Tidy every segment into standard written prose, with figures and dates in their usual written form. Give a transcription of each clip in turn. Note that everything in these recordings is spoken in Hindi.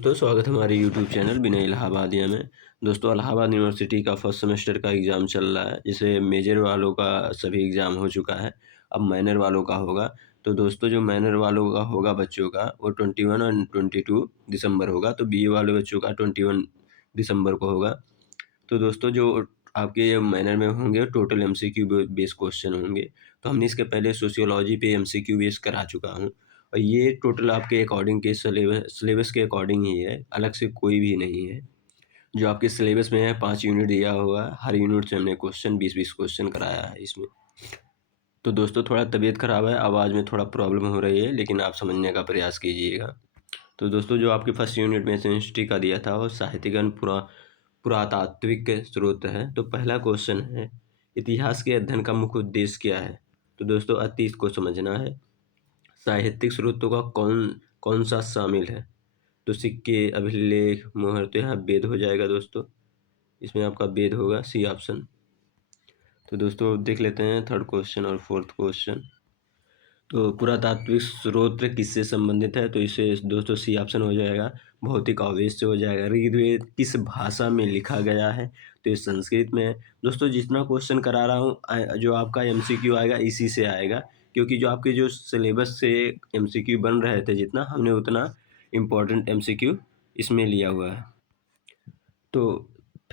दोस्तों, स्वागत है हमारे यूट्यूब चैनल विनय इलाहाबादिया में। दोस्तों, इलाहाबाद यूनिवर्सिटी का फर्स्ट सेमेस्टर का एग्ज़ाम चल रहा है। जिसे मेजर वालों का सभी एग्ज़ाम हो चुका है, अब माइनर वालों का होगा। तो दोस्तों, जो माइनर वालों का होगा बच्चों का, वो 21 और 22 दिसंबर होगा। तो बीए वाले बच्चों का 21 दिसंबर को होगा। तो दोस्तों, जो आपके माइनर में होंगे टोटल एमसीक्यू बेस क्वेश्चन होंगे। तो हमने इसके पहले सोशियोलॉजी पे एमसीक्यू बेस करा चुका हूँ, और ये टोटल आपके अकॉर्डिंग के सिलेबस के अकॉर्डिंग ही है, अलग से कोई भी नहीं है। जो आपके सिलेबस में है 5 यूनिट दिया हुआ है, हर यूनिट से हमने क्वेश्चन 20-20 क्वेश्चन कराया है इसमें। तो दोस्तों, थोड़ा तबीयत ख़राब है, आवाज़ में थोड़ा प्रॉब्लम हो रही है, लेकिन आप समझने का प्रयास कीजिएगा। तो दोस्तों, जो आपके फर्स्ट यूनिट में से हिस्ट्री का दिया था, वो साहित्यिक पुरातात्विक स्रोत है। तो पहला क्वेश्चन है, इतिहास के अध्ययन का मुख्य उद्देश्य क्या है। तो दोस्तों, अति इसको समझना है। साहित्यिक स्रोतों का कौन कौन सा शामिल है। तो सिक्के, अभिलेख, मुहर। तो यहाँ वेद हो जाएगा दोस्तों, इसमें आपका वेद होगा, सी ऑप्शन। तो दोस्तों, देख लेते हैं थर्ड क्वेश्चन और फोर्थ क्वेश्चन। तो पुरातात्विक स्रोत किससे संबंधित है। तो इसे दोस्तों सी ऑप्शन हो जाएगा, भौतिक आवेश से हो जाएगा। ऋग्वेद किस भाषा में लिखा गया है। तो ये संस्कृत में है। दोस्तों, जितना क्वेश्चन करा रहा हूँ, जो आपका एमसीक्यू आएगा इसी से आएगा, क्योंकि जो आपके जो सिलेबस से एमसीक्यू बन रहे थे, जितना हमने उतना इम्पोर्टेंट एमसीक्यू इसमें लिया हुआ है। तो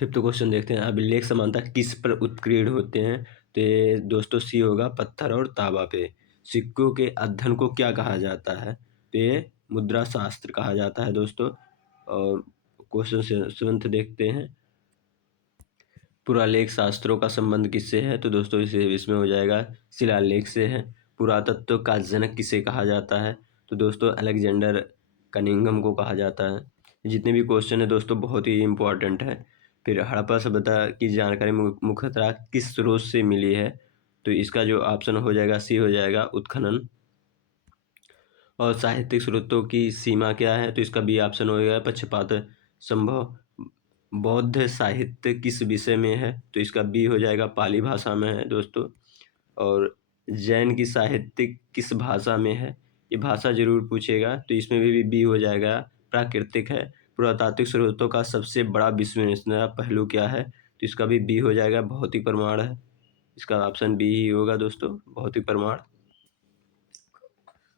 फिफ्थ क्वेश्चन देखते हैं, अभिलेख समानता किस पर उत्कीर्ण होते हैं। तो ये दोस्तों सी होगा, पत्थर और तांबा पे। सिक्कों के अध्ययन को क्या कहा जाता है। तो ये मुद्रा शास्त्र कहा जाता है दोस्तों। और क्वेश्चन सेवंथ देखते हैं, पुरालेख शास्त्रों का संबंध किससे है। तो दोस्तों, इसे इसमें हो जाएगा, शिलालेख से है। पुरातत्व का जनक किसे कहा जाता है। तो दोस्तों, अलेक्जेंडर कनिंघम को कहा जाता है। जितने भी क्वेश्चन है दोस्तों, बहुत ही इम्पोर्टेंट है। फिर हड़प्पा सभ्यता की जानकारी मुख्यतः किस स्रोत से मिली है। तो इसका जो ऑप्शन हो जाएगा, सी हो जाएगा, उत्खनन। और साहित्यिक स्रोतों की सीमा क्या है। तो इसका बी ऑप्शन हो जाएगा, पक्षपात संभव। बौद्ध साहित्य किस विषय में है। तो इसका बी हो जाएगा, पाली भाषा में है दोस्तों। और जैन की साहित्य किस भाषा में है, ये भाषा जरूर पूछेगा। तो इसमें भी बी हो जाएगा, प्राकृतिक है। पुरातात्विक स्रोतों का सबसे बड़ा विश्वसनीय पहलू क्या है। तो इसका भी बी हो जाएगा, भौतिक प्रमाण है। इसका ऑप्शन बी ही होगा दोस्तों, भौतिक प्रमाण।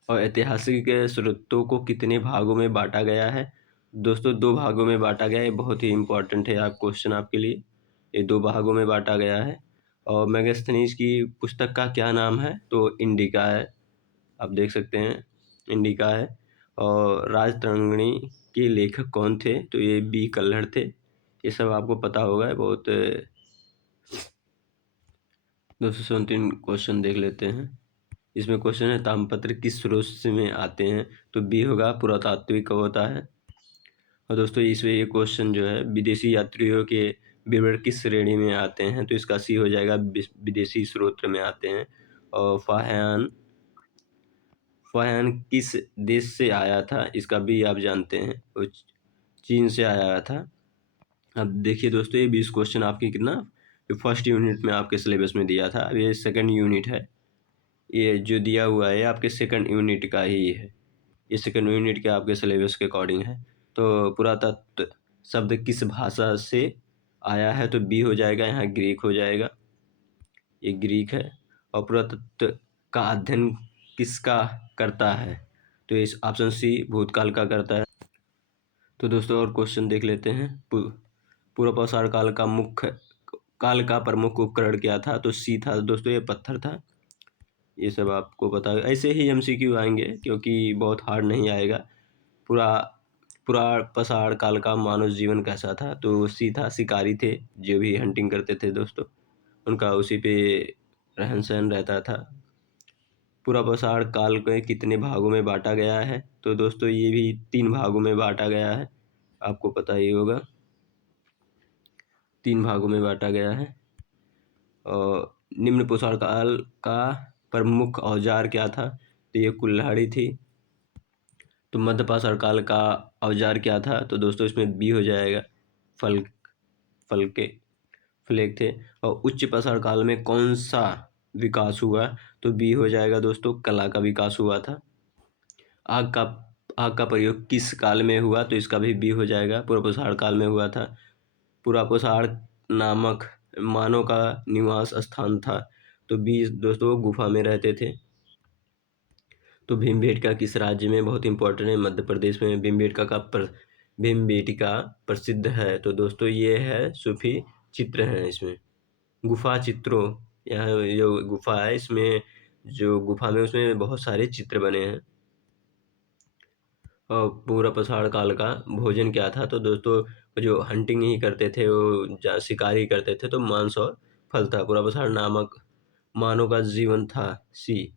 और ऐतिहासिक स्रोतों को कितने भागों में बांटा गया है। दोस्तों, 2 भागों में बांटा गया है। बहुत ही इंपॉर्टेंट है आप क्वेश्चन आपके लिए। ये 2 भागों में बांटा गया है। और मेगास्थनीज की पुस्तक का क्या नाम है। तो इंडिका है, आप देख सकते हैं, इंडिका है। और राजतरंगिणी के लेखक कौन थे। तो ये बी कल्हड़ थे। ये सब आपको पता होगा बहुत। दोस्तों, 3 क्वेश्चन देख लेते हैं। इसमें क्वेश्चन है, ताम्रपत्र किस स्रोत से में आते हैं। तो बी होगा, पुरातात्विक होता है। और दोस्तों, इसमें ये क्वेश्चन जो है, विदेशी यात्रियों के विवरण किस श्रेणी में आते हैं। तो इसका सी हो जाएगा, विदेशी स्रोत में आते हैं। और फाह्यान फाह्यान किस देश से आया था। इसका भी आप जानते हैं, वो चीन से आया था। अब देखिए दोस्तों, ये 20 क्वेश्चन आपके कितना, फर्स्ट यूनिट में आपके सिलेबस में दिया था। अब ये सेकंड यूनिट है, ये जो दिया हुआ है आपके सेकंड यूनिट का ही है। ये सेकंड यूनिट के आपके सिलेबस के अकॉर्डिंग है। तो पुरातत्व शब्द किस भाषा से आया है। तो बी हो जाएगा, यहाँ ग्रीक हो जाएगा, ये ग्रीक है। और पुरातत्व का अध्ययन किसका करता है। तो इस ऑप्शन सी, भूतकाल का करता है। तो दोस्तों, और क्वेश्चन देख लेते हैं, पूर्व पाषाण काल का प्रमुख उपकरण क्या था। तो सी था दोस्तों, ये पत्थर था। ये सब आपको पता है, ऐसे ही एमसीक्यू आएंगे, क्योंकि बहुत हार्ड नहीं आएगा। पूरा पुरापाषाण काल का मानव जीवन कैसा था। तो सी था, शिकारी थे, जो भी हंटिंग करते थे दोस्तों, उनका उसी पे रहन सहन रहता था। पुरापाषाण काल के कितने भागों में बांटा गया है। तो दोस्तों, ये भी 3 भागों में बांटा गया है, आपको पता ही होगा, 3 भागों में बांटा गया है। और निम्न पाषाण काल का प्रमुख औजार क्या था। तो ये कुल्हाड़ी थी। तो मध्य पाषाण काल का औजार क्या था। तो दोस्तों, इसमें बी हो जाएगा, फल फलके फ्लैग थे। और उच्च पाषाण काल में कौन सा विकास हुआ। तो बी हो जाएगा दोस्तों, कला का विकास हुआ था। आग का आग का प्रयोग किस काल में हुआ, तो इसका भी बी हो जाएगा, पुरपौषाण काल में हुआ था। पुरपौषाण नामक मानव का निवास स्थान था, तो बी दोस्तों गुफा में रहते थे। तो भीमबेटका किस राज्य में, बहुत इंपॉर्टेंट है, मध्य प्रदेश में भीमबेटका प्रसिद्ध है। तो दोस्तों ये है सूफी चित्र हैं इसमें, गुफा चित्रों, यहाँ जो गुफा है इसमें, जो गुफा में उसमें बहुत सारे चित्र बने हैं। और पुरपौषाण काल का भोजन क्या था, तो दोस्तों जो हंटिंग ही करते थे, वो शिकारी करते थे, तो मांस और फल था। पुरपौषाण नामक मानव का जीवन था, सी।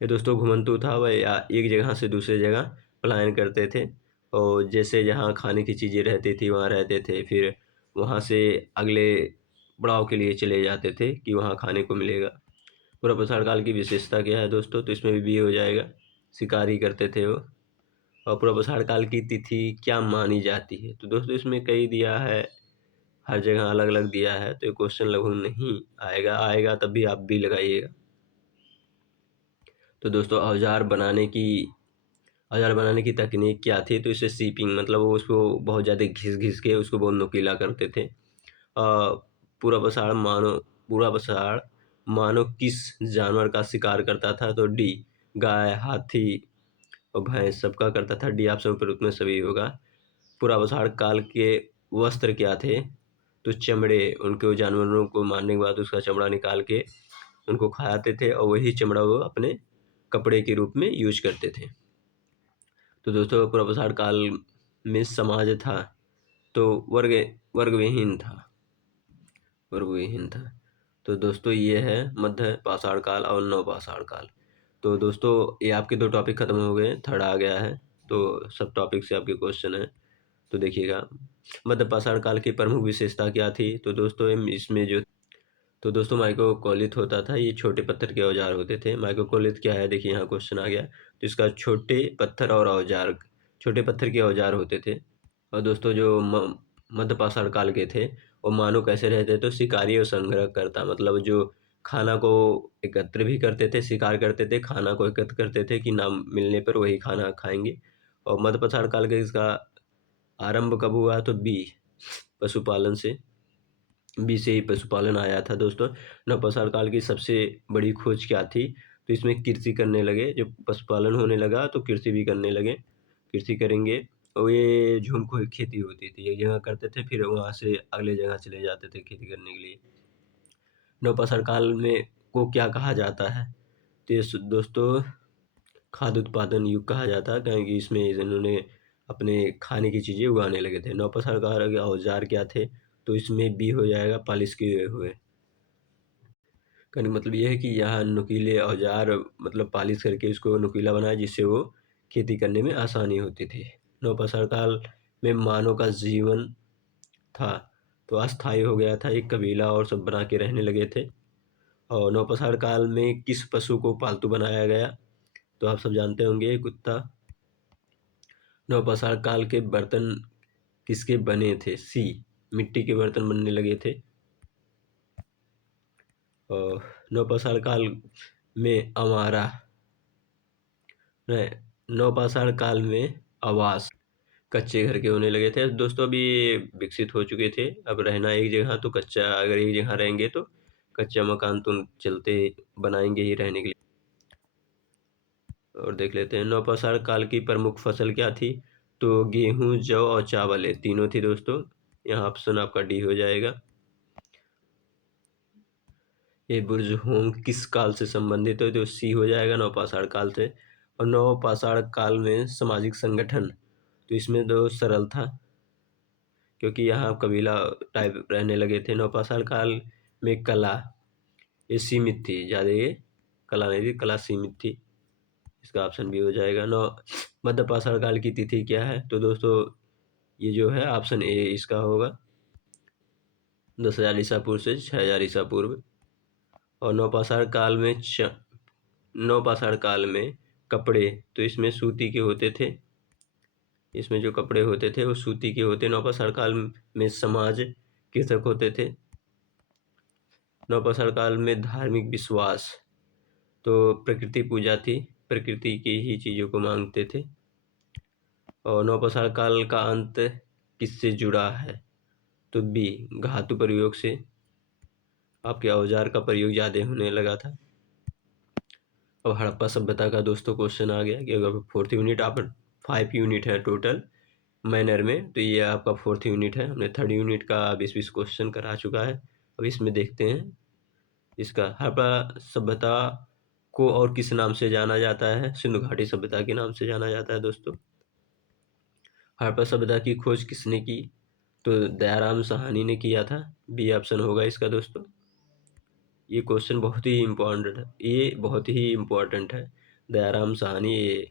ये दोस्तों घुमंतु था, वह एक जगह से दूसरे जगह पलायन करते थे, और जैसे जहाँ खाने की चीज़ें रहती थी वहाँ रहते थे, फिर वहाँ से अगले पड़ाव के लिए चले जाते थे कि वहाँ खाने को मिलेगा। पुरपौषाण काल की विशेषता क्या है दोस्तों, तो इसमें भी बी हो जाएगा, शिकारी करते थे वो। और पुरपौषाण काल की तिथि क्या मानी जाती है, तो दोस्तों इसमें कई दिया है, हर जगह अलग अलग दिया है, तो ये क्वेश्चन लगभग नहीं आएगा, आएगा तब भी आप भी लगाइएगा। तो दोस्तों औजार बनाने की तकनीक क्या थी, तो इसे सीपिंग, मतलब वो उसको बहुत ज़्यादा घिस घिस के उसको बहुत नुकीला करते थे। पुरपौषाण पुरपौषाण मानव किस जानवर का शिकार करता था, तो डी गाय, हाथी और भैंस सबका करता था, डी ऑप्शन पर उतने सभी होगा। पुरपौषाण काल के वस्त्र क्या थे, तो चमड़े, उनको जानवरों को मारने के बाद उसका चमड़ा निकाल के उनको खाते थे, और वही चमड़ा वो अपने कपड़े के रूप में यूज करते थे। तो दोस्तों पुरपौषाण काल में समाज था, तो वर्गविहीन था, वर्गविहीन था। तो दोस्तों ये है मध्य पाषाण काल और नवपाषाण काल। तो दोस्तों ये आपके दो टॉपिक खत्म हो गए, थर्ड आ गया है, तो सब टॉपिक से आपके क्वेश्चन है। तो देखिएगा, मध्य पाषाण काल की प्रमुख विशेषता क्या थी, तो दोस्तों इसमें जो, तो दोस्तों माइक्रोकोलिथ होता था, ये छोटे पत्थर के औजार होते थे। माइक्रोकोलिथ क्या है, देखिए यहाँ क्वेश्चन आ गया, तो इसका छोटे पत्थर और औजार, छोटे पत्थर के औजार होते थे। और दोस्तों जो मध्य पाषाण काल के थे, वो मानव कैसे रहते, तो शिकारी और संग्रह करता, मतलब जो खाना को एकत्र भी करते थे, शिकार करते थे, खाना को एकत्र करते थे कि नाम मिलने पर वही खाना खाएंगे। और मध्य पाषाण काल के इसका आरंभ कब हुआ, तो बी पशुपालन से, बी से ही पशुपालन आया था दोस्तों। नवपाषाण काल की सबसे बड़ी खोज क्या थी, तो इसमें कृषि करने लगे, जब पशुपालन होने लगा तो कृषि भी करने लगे, कृषि करेंगे। और ये झूम को खेती होती थी, एक जगह करते थे फिर वहाँ से अगले जगह चले जाते थे खेती करने के लिए। नवपाषाण काल में को क्या कहा जाता है, तो ये दोस्तों खाद्य उत्पादन युग कहा जाता है, क्योंकि इसमें इन्होंने अपने खाने की चीज़ें उगाने लगे थे। नवपाषाण काल के औजार क्या थे, तो इसमें बी हो जाएगा, पालिश किए हुए। कहने का मतलब ये है कि यहाँ नुकीले औजार, मतलब पालिश करके उसको नुकीला बनाया, जिससे वो खेती करने में आसानी होती थी। नवपाषाण काल में मानव का जीवन था, तो अस्थायी हो गया था, एक कबीला और सब बना के रहने लगे थे। और नवपाषाण काल में किस पशु को पालतू बनाया गया, तो आप सब जानते होंगे, कुत्ता। नवपाषाण काल के बर्तन किसके बने थे, सी मिट्टी के बर्तन बनने लगे थे। और नवपाषाण काल में अमारा, नवपाषाण काल में आवास कच्चे घर के होने लगे थे दोस्तों, अभी ये विकसित हो चुके थे। अब रहना एक जगह, तो कच्चा, अगर एक जगह रहेंगे तो कच्चा मकान तो चलते बनाएंगे ही रहने के लिए। और देख लेते हैं नवपाषाण काल की प्रमुख फसल क्या थी, तो गेहूं, जौ और चावल, ये तीनों थी दोस्तों। यहाँ ऑप्शन आपका डी हो जाएगा। ये बुर्ज होंग किस काल से संबंधित है, तो सी हो जाएगा, नवपाषाण काल से। और नवपाषाण काल में सामाजिक संगठन, तो इसमें तो सरल था, क्योंकि यहाँ कबीला टाइप रहने लगे थे। नवपाषाण काल में कला ये सीमित थी, ज़्यादा ये कला नहीं थी, कला सीमित थी, इसका ऑप्शन भी हो जाएगा। मध्य पाषाण काल की तिथि क्या है, तो दोस्तों ये जो है ऑप्शन ए इसका होगा, 10,000 ईसा पूर्व से 6,000 ईसा पूर्व। और नवपाषाण काल में कपड़े, तो इसमें सूती के होते थे, इसमें जो कपड़े होते थे वो सूती के होते। नवपाषाण काल में समाज कृषक होते थे। नवपाषाण काल में धार्मिक विश्वास, तो प्रकृति पूजा थी, प्रकृति की ही चीज़ों को मांगते थे। और नौपाषाण काल का अंत किससे जुड़ा है? तो बी, धातु प्रयोग से। आपके औजार का प्रयोग ज़्यादा होने लगा था। अब हड़प्पा सभ्यता का दोस्तों क्वेश्चन आ गया कि अगर 4th यूनिट, आप 5 यूनिट है टोटल मैनर में, तो ये आपका 4th यूनिट है। हमने 3rd यूनिट का 20 क्वेश्चन करा चुका है। अब इसमें देखते हैं इसका। हड़प्पा सभ्यता को और किस नाम से जाना जाता है? सिंधु घाटी सभ्यता के नाम से जाना जाता है दोस्तों। हड़प्पा सभ्यता की खोज किसने की? तो दयाराम साहनी ने किया था। बी ऑप्शन होगा इसका दोस्तों। ये क्वेश्चन बहुत ही इम्पोर्टेंट है। दयाराम साहनी ये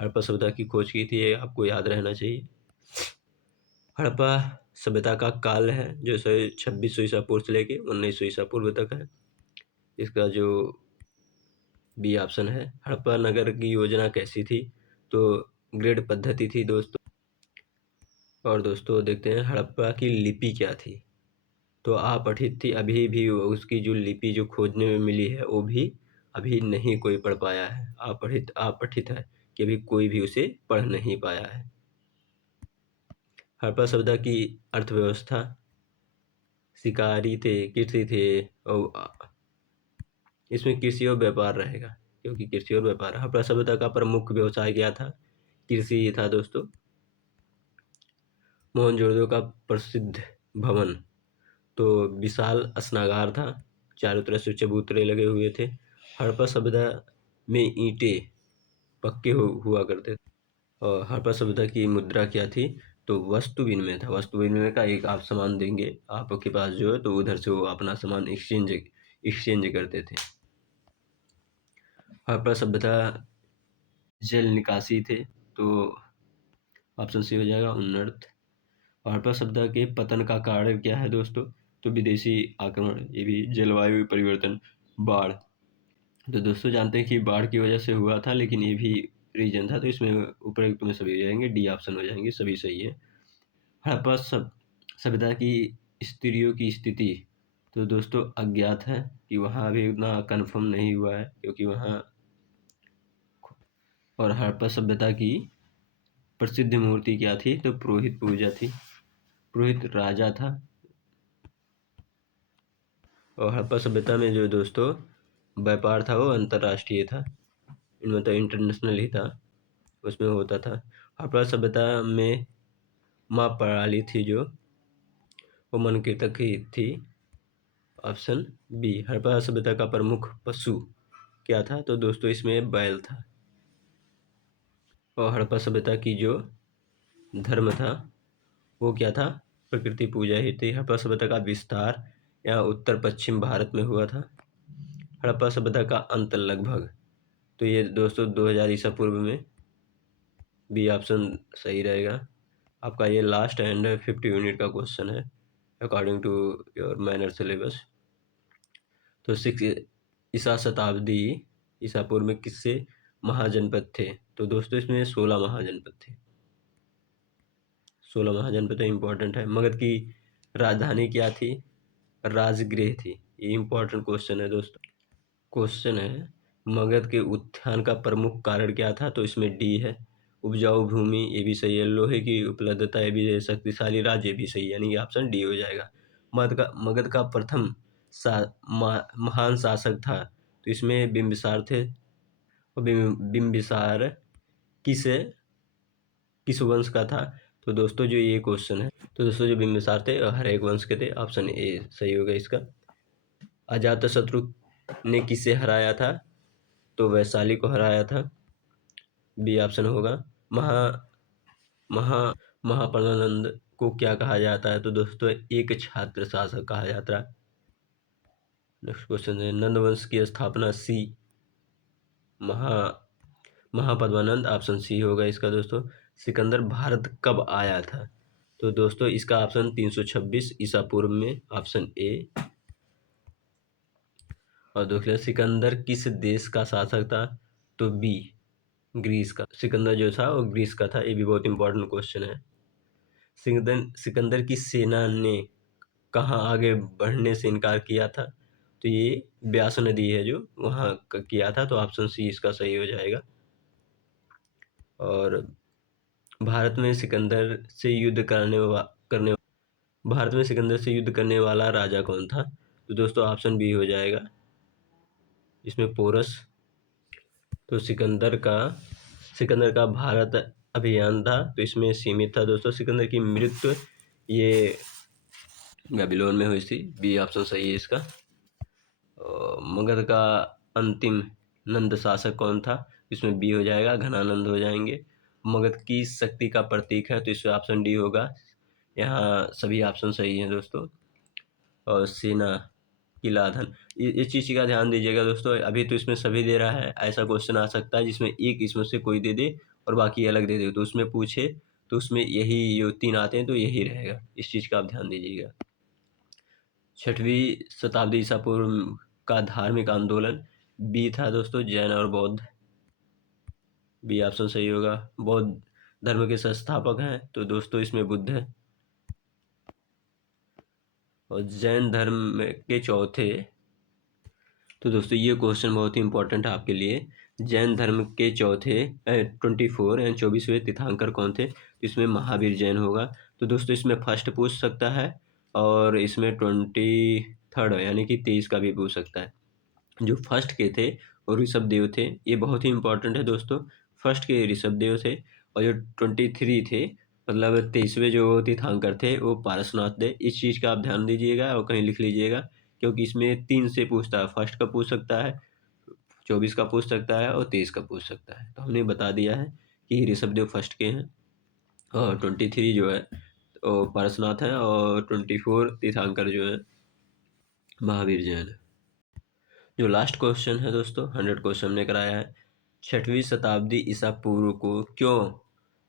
हड़प्पा सभ्यता की खोज की थी, ये आपको याद रहना चाहिए। हड़प्पा सभ्यता का काल है जो 2600 ईसा पूर्व से लेके 1900 ईसा पूर्व तक है। इसका जो बी ऑप्शन है। हड़प्पा नगर की योजना कैसी थी? तो ग्रिड पद्धति थी दोस्तों। और दोस्तों देखते हैं हड़प्पा की लिपि क्या थी? तो अपठित थी। अभी भी उसकी जो लिपि जो खोजने में मिली है वो भी अभी नहीं कोई पढ़ पाया है। अपठित है कि अभी कोई भी उसे पढ़ नहीं पाया है। हड़प्पा सभ्यता की अर्थव्यवस्था, शिकारी थे, कृषि थे, और इसमें कृषि और व्यापार रहेगा क्योंकि कृषि और व्यापार। हड़प्पा सभ्यता का प्रमुख व्यवसाय क्या था? कृषि ही था दोस्तों। मोहनजोदड़ो का प्रसिद्ध भवन तो विशाल स्नागार था, चारों तरफ से चबूतरे लगे हुए थे। हड़प्पा सभ्यता में ईंटें पक्के हुआ करते थे। और हड़प्पा सभ्यता की मुद्रा क्या थी? तो वस्तु विनिमय था। वस्तु विनिमय का एक आप सामान देंगे आपके पास जो है, तो उधर से वो अपना सामान एक्सचेंज करते थे। हड़प्पा सभ्यता जल निकासी थे, तो ऑप्शन सी हो जाएगा उन्नत। हड़प्पा सभ्यता के पतन का कारण क्या है दोस्तों? तो विदेशी आक्रमण, ये भी जलवायु परिवर्तन, बाढ़। तो दोस्तों जानते हैं कि बाढ़ की वजह से हुआ था, लेकिन ये भी रीजन था, तो इसमें उपयुक्त में सभी हो जाएंगे, डी ऑप्शन हो जाएंगे, सभी सही है। हड़प्पा सभ्यता की स्त्रियों की स्थिति तो दोस्तों अज्ञात है कि वहाँ अभी उतना कन्फर्म नहीं हुआ है क्योंकि वहाँ। और हड़प्पा सभ्यता की प्रसिद्ध मूर्ति क्या थी? तो पुरोहित पूजा थी, पुरोहित राजा था। और हड़प्पा सभ्यता में जो दोस्तों व्यापार था वो अंतर्राष्ट्रीय था, मतलब इंटरनेशनल ही था, उसमें होता था। हड़प्पा सभ्यता में माँ प्रणाली थी जो वो मनकीर्तक ही थी। Option B. हड़प्पा सभ्यता का प्रमुख पशु क्या था? तो दोस्तों इसमें बैल था। और हड़प्पा सभ्यता की जो धर्म था वो क्या था? प्रकृति पूजा ही थी। हड़प्पा सभ्यता का विस्तार यहाँ उत्तर पश्चिम भारत में हुआ था। हड़प्पा सभ्यता का अंत लगभग, तो ये दोस्तों 2000 ईसा पूर्व में। बी ऑप्शन सही रहेगा आपका। ये लास्ट एंड 50 यूनिट का क्वेश्चन है according to your minor syllabus. तो 6 ईसा शताब्दी ईसा पूर्व में किससे महाजनपद थे? तो दोस्तों इसमें 16 महाजनपद थे। 16 महाजनपद इंपॉर्टेंट है। मगध की राजधानी क्या थी? राजगृह थी। ये इंपॉर्टेंट क्वेश्चन है दोस्तों। क्वेश्चन है मगध के उत्थान का प्रमुख कारण क्या था? तो इसमें डी है उपजाऊ भूमि, ये भी सही है। लोहे की उपलब्धता, ये भी है। शक्तिशाली राज्य, ये भी सही है, यानी कि ऑप्शन डी हो जाएगा। मगध का प्रथम महान शासक था, तो इसमें बिंबिसार थे। और बिंबिसार किस किस वंश का था? तो दोस्तों जो ये क्वेश्चन है, तो दोस्तों जो बिंबिसार थे हर एक वंश के थे। ऑप्शन ए सही होगा इसका। अजातशत्रु ने किसे हराया था? तो वैशाली को हराया था। बी ऑप्शन होगा। महा महा महापद्मानंद को क्या कहा जाता है? तो दोस्तों एक छात्र शासक कहा जाता है। नेक्स्ट क्वेश्चन है नंदवंश की स्थापना सी महा महापद्मानंद, ऑप्शन सी होगा इसका दोस्तों। सिकंदर भारत कब आया था? तो दोस्तों इसका ऑप्शन 326 ईसा पूर्व में, ऑप्शन ए। और दोस्तों सिकंदर किस देश का शासक था? तो बी ग्रीस का। सिकंदर जो था वो ग्रीस का था, ये भी बहुत इंपॉर्टेंट क्वेश्चन है। सिकंदर की सेना ने कहाँ आगे बढ़ने से इनकार किया था? तो ये ब्यास नदी है जो वहाँ किया था, तो ऑप्शन सी इसका सही हो जाएगा। और भारत में सिकंदर से युद्ध भारत में सिकंदर से युद्ध करने वाला राजा कौन था? तो दोस्तों ऑप्शन बी हो जाएगा इसमें पोरस। तो सिकंदर का भारत अभियान था, तो इसमें सीमित था दोस्तों। सिकंदर की मृत्यु ये बेबीलोन में हुई थी, बी ऑप्शन सही है इसका। मगध का अंतिम नंद शासक कौन था? इसमें बी हो जाएगा, घनानंद हो जाएंगे। मगध की शक्ति का प्रतीक है, तो इसमें ऑप्शन डी होगा। यहाँ सभी ऑप्शन सही हैं दोस्तों। और सेना किलाधन, इस चीज़ का ध्यान दीजिएगा दोस्तों। अभी तो इसमें सभी दे रहा है, ऐसा क्वेश्चन आ सकता है जिसमें एक इसमें से कोई दे दे और बाकी अलग दे दे, तो उसमें पूछे तो उसमें यही जो 3 आते हैं तो यही रहेगा। इस चीज़ का आप ध्यान दीजिएगा। 6वीं शताब्दी ईसा पूर्व का धार्मिक आंदोलन बी था दोस्तों, जैन और बौद्ध। बी ऑप्शन सही होगा। बौद्ध धर्म के संस्थापक हैं तो दोस्तों इसमें बुद्ध है। और जैन धर्म के चौथे, तो दोस्तों ये क्वेश्चन बहुत ही इंपॉर्टेंट है आपके लिए। जैन धर्म के चौथे 24 यानी 24वें तीर्थंकर कौन थे? इसमें महावीर जैन होगा। तो दोस्तों इसमें फर्स्ट पूछ सकता है और इसमें 23 यानी कि 23 का भी पूछ सकता है। जो फर्स्ट के थे वो ऋषभदेव थे, ये बहुत ही इंपॉर्टेंट है दोस्तों। फर्स्ट के ऋषभदेव थे और जो 23 थे मतलब 23वें जो तीर्थंकर थे वो पारसनाथ थे। इस चीज़ का आप ध्यान दीजिएगा और कहीं लिख लीजिएगा, क्योंकि इसमें 3 से पूछता है। फर्स्ट का पूछ सकता है, 24 का पूछ सकता है और 23 का पूछ सकता है। तो हमने बता दिया है कि ऋषभदेव फर्स्ट के हैं और 23 जो है वो पारसनाथ है और 24 तीर्थंकर जो है महावीर जैन है। जो लास्ट क्वेश्चन है दोस्तों, 100 क्वेश्चन हमने कराया है। 6वीं शताब्दी ईसा पूर्व को क्यों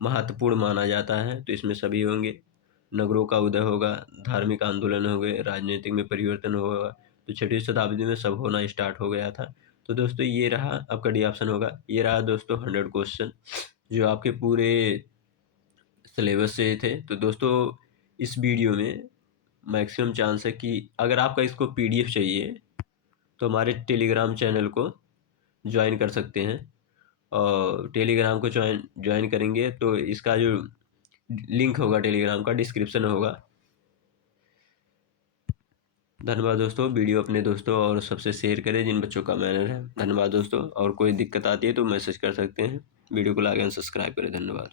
महत्वपूर्ण माना जाता है? तो इसमें सभी होंगे। नगरों का उदय होगा, धार्मिक आंदोलन हो गए, राजनीतिक में परिवर्तन होगा। तो 6वीं शताब्दी में सब होना स्टार्ट हो गया था। तो दोस्तों ये रहा आपका डी ऑप्शन होगा। ये रहा दोस्तों 100 क्वेश्चन जो आपके पूरे सिलेबस से थे। तो दोस्तों इस वीडियो में मैक्सिमम चांस है कि अगर आपका इसको PDF चाहिए तो हमारे टेलीग्राम चैनल को ज्वाइन कर सकते हैं। और टेलीग्राम को ज्वाइन करेंगे तो इसका जो लिंक होगा टेलीग्राम का डिस्क्रिप्शन में होगा। धन्यवाद दोस्तों। वीडियो अपने दोस्तों और सबसे शेयर करें जिन बच्चों का मैनर है। धन्यवाद दोस्तों। और कोई दिक्कत आती है तो मैसेज कर सकते हैं। वीडियो को लाइक एंड सब्सक्राइब करें। धन्यवाद।